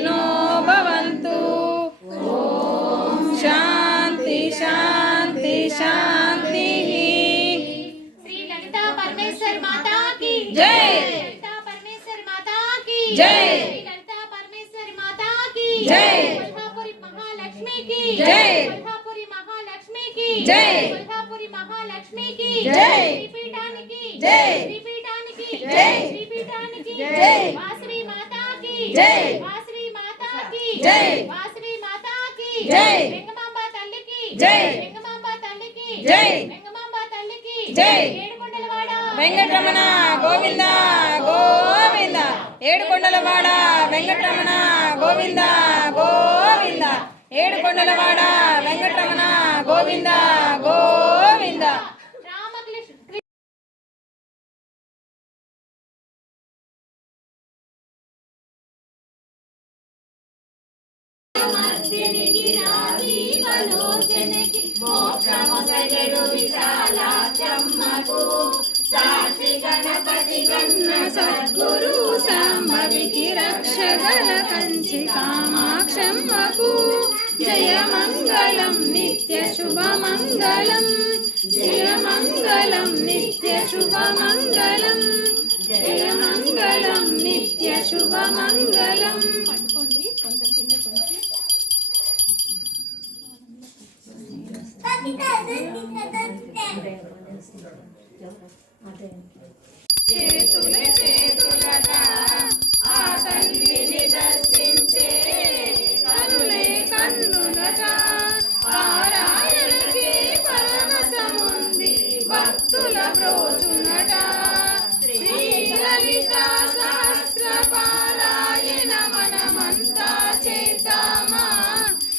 सुखिनो भवन्तु। ओम शांति शांति शांति। श्री ललिता परमेश्वर माता की जय। ललिता परमेश्वर माता की जय। श्री ललिता परमेश्वर माता की जय। कोल्हापुरी महालक्ष्मी की जय। कोल्हापुरी महालक्ष्मी की जय। कोल्हापुरी महालक्ष्मी की जय। श्रीपीठाనికి जय। श्रीपीठाనికి जय। श्रीपीठाనికి जय। वासवी माता की जय। वासवी माता की जय। वासवी माता की जय। వెంగమాంబ తల్లికి जय। వెంగమాంబ తల్లికి जय। వెంగమాంబ తల్లికి जय। ఏడుకొండలవాడ వెంకటరమణ గోవింద గోవింద ఏడుకొండలవాడ వెంకటరమణ గోవింద గోవింద ఏడుకొండలవాడ వెంకటరమణ గోవింద గోవింద రామకృష్ణ సద్గురు సాంబవికి రక్షగల కంచి కామాక్షమ్మకు జయ మంగళం నిత్య శుభ మంగళం జయ మంగళం నిత్య శుభ మంగళం జయ మంగళం నిత్య శుభ మంగళం. పట్టుకోండి కొంచెం కింద కొంచెం చేతులే చేతులట ఆ తల్లిని దర్శించే కనులే కన్నులట పారాయణకి పరమశముంది భక్తుల బ్రోచునట శ్రీ లలిత సహస్ర పారాయణ మనమంతా చేద్దామా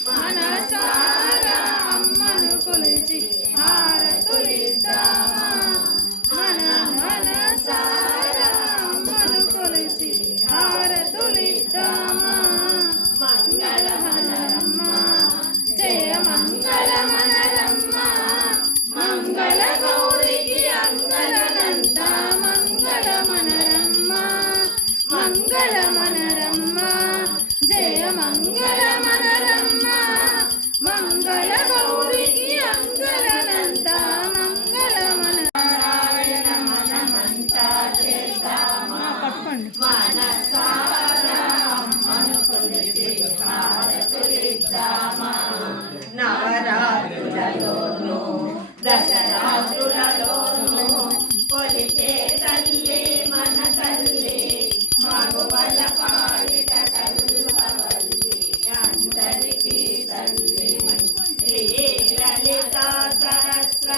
మనసారా అమ్మను కొలిచి హారతులిద్దామా మన మనసారా అమ్మను కొలిచి హారతులిద్దామా మంగళ మనరమ్మ జయ మంగళ మనరమ్మ మంగళ గౌరికి అంగళనంత మంగళ మనరమ్మ మంగళ మనరమ్మ జయ మంగళ మనరమ్మ మంగళ గౌరికి అంగళనంత మంగళ మనరాయణ మనమంతా చేద్దామా పట్టుకోండి మనసారా అమ్మను కొలిచి హారతులిద్దామా నవరాత్రులలోనూ దసరాత్రులలోనూ కొలిచే తల్లి మన తల్లి మగవల పాలిట కల్పవల్లి అందరికీ తల్లి శ్రీ లలిత సహస్ర